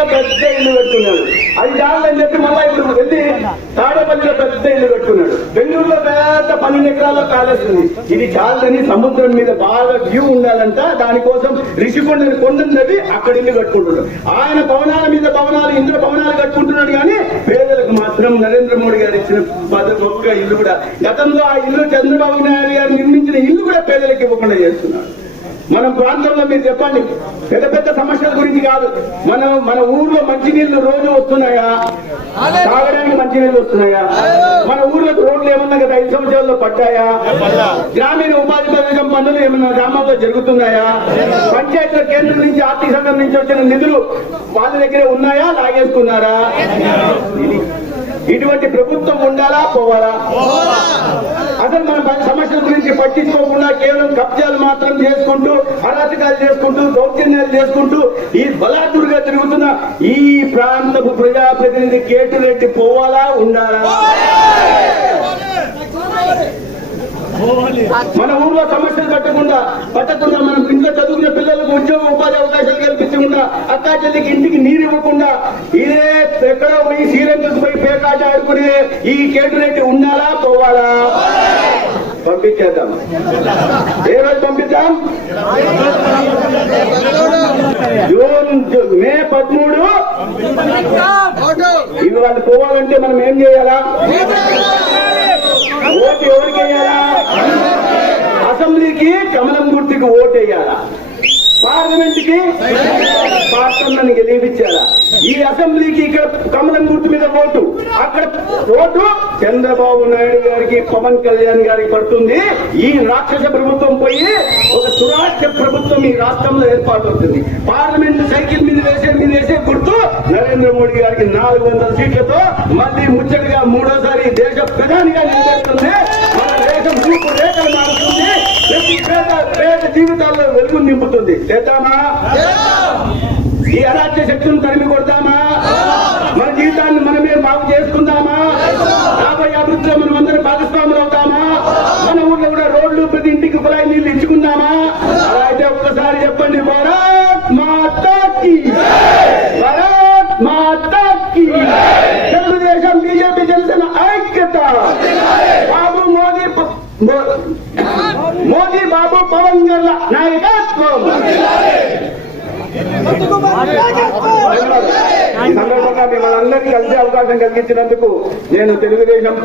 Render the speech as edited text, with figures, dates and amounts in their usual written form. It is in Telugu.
బెంగళూరులో పెద్ద ఇల్లు కట్టుకున్నాడు. అది చాలని చెప్పి మళ్ళా ఇప్పుడు వెళ్ళి తాడేపల్లిలో పెద్ద ఇల్లు కట్టుకున్నాడు. బెంగళూరులో పెద్ద 12 ఎకరాల ప్యాలెస్ ఉంది. ఇది చాలని సముద్రం మీద బాగా వ్యూ ఉండాలంట. దానికోసం రిషికొండని కొండని తవ్వి అక్కడ ఇల్లు కట్టుకుంటున్నాడు. ఆయన భవనాల మీద భవనాలు, ఇంద్ర భవనాలు కట్టుకుంటున్నాడు. కానీ పేదలకు మాత్రం నరేంద్ర మోడీ గారు ఇచ్చిన ఒక్క ఇల్లు కూడా, గతంలో ఆ ఇల్లు చంద్రబాబు నాయుడు గారు నిర్మించిన ఇల్లు కూడా పేదలకు ఇవ్వకుండా చేస్తున్నాడు. మన ప్రాంతంలో మీరు చెప్పండి, పెద్ద పెద్ద సమస్యల గురించి కాదు, మన ఊర్లో మంచినీళ్లు రోజు వస్తున్నాయా? తాగడానికి మంచినీళ్లు వస్తున్నాయా? మన ఊర్లకు రోడ్లు ఏమన్నా గత 5 సంవత్సరాల్లో పడ్డాయా? గ్రామీణ ఉపాధి పథకం పనులు ఏమన్నా గ్రామాల్లో జరుగుతున్నాయా? పంచాయతీల కేంద్రం నుంచి ఆర్థిక సంఘం నుంచి వచ్చిన నిధులు వాళ్ళ దగ్గరే ఉన్నాయా? లాగేసుకున్నారా? ఇటువంటి ప్రభుత్వం ఉండాలా పోవాలా? అసలు మన సమస్యల గురించి పట్టించుకోకుండా కేవలం కబ్జాలు మాత్రం చేసుకుంటూ, అరాచకాలు చేసుకుంటూ, దౌర్జన్యాలు చేసుకుంటూ ఈ బలాఢ్యుడిగా తిరుగుతున్న ఈ ప్రాంతపు ప్రజాప్రతినిధి కేటిరెడ్డి పోవాలా ఉండాలా? మన ఊర్లో సమస్యలు పట్టకుండా మనం ఇంట్లో చదువుకున్న పిల్లలకు ఉద్యోగ ఉపాధి అవకాశాలు కల్పించకుండా, అక్కా చెల్లికి ఇంటికి నీరు ఇవ్వకుండా, ఇదే ఎక్కడో పోయి శ్రీరంగకు పోయి పేకాట ఆడుకునే ఈ కేటిరెడ్డి ఉండాలా పోవాలా? పంపించేద్దాం. ఏ రోజు పంపిద్దాం? మే 13 ఇవి వాళ్ళు పోవాలంటే మనం ఏం చేయాలా? ఓటు ఎవరికి వేయాలా? అసెంబ్లీకి కమలం గుర్తుకి ఓటు వేయాలా? పార్లమెంట్ కి పార్లమెంట్ గెలిపించాలా? ఈ అసెంబ్లీకి ఇక్కడ కమలం గుర్తు మీద ఓటు, అక్కడ ఓటు చంద్రబాబు నాయుడు గారికి, పవన్ కళ్యాణ్ గారికి పడుతుంది. ఈ రాక్షస ప్రభుత్వం పోయి ఒక సురాష్ట్ర ప్రభుత్వం ఈ రాష్ట్రంలో ఏర్పాటవుతుంది. పార్లమెంట్ సైకిల్ మీద వేసే గుర్తు నరేంద్ర మోడీ గారికి 400 సీట్లతో మళ్ళీ ముచ్చటగా 3వ దేశ ప్రధానిగా నిలబెడుతుంది. మన దేశం రూపు రేఖలు మారుతుంది. ప్రతి పేద జీవితాల్లో వెలుగు నింపుతుంది. చేద్దామా? ఈ అరాజ్య శక్తులను తరిమి కొడతామా? మన జీవితాన్ని మనమే బాగు చేసుకుందామా? రాబోయే అభివృద్ధిలో మనం అందరం భాగస్వాములు అవుతామా? మన ఊర్లో కూడా రోడ్లు, ప్రతి ఇంటికి కుళాయి నీళ్లు ఇచ్చుకుందామా? అలా అయితే ఒక్కసారి చెప్పండి, భారత్ మాతా కీ, భారత్ మాతా కీ. తెలుగుదేశం, బీజేపీ, జనసేన ఐక్యత. బాబు మోదీ బాబు పవన్ గారి నాయకత్వం. ఈ సందర్భంగా మిమ్మల్ని అందరికీ కలిసే అవకాశం కలిగించినందుకు నేను తెలుగుదేశం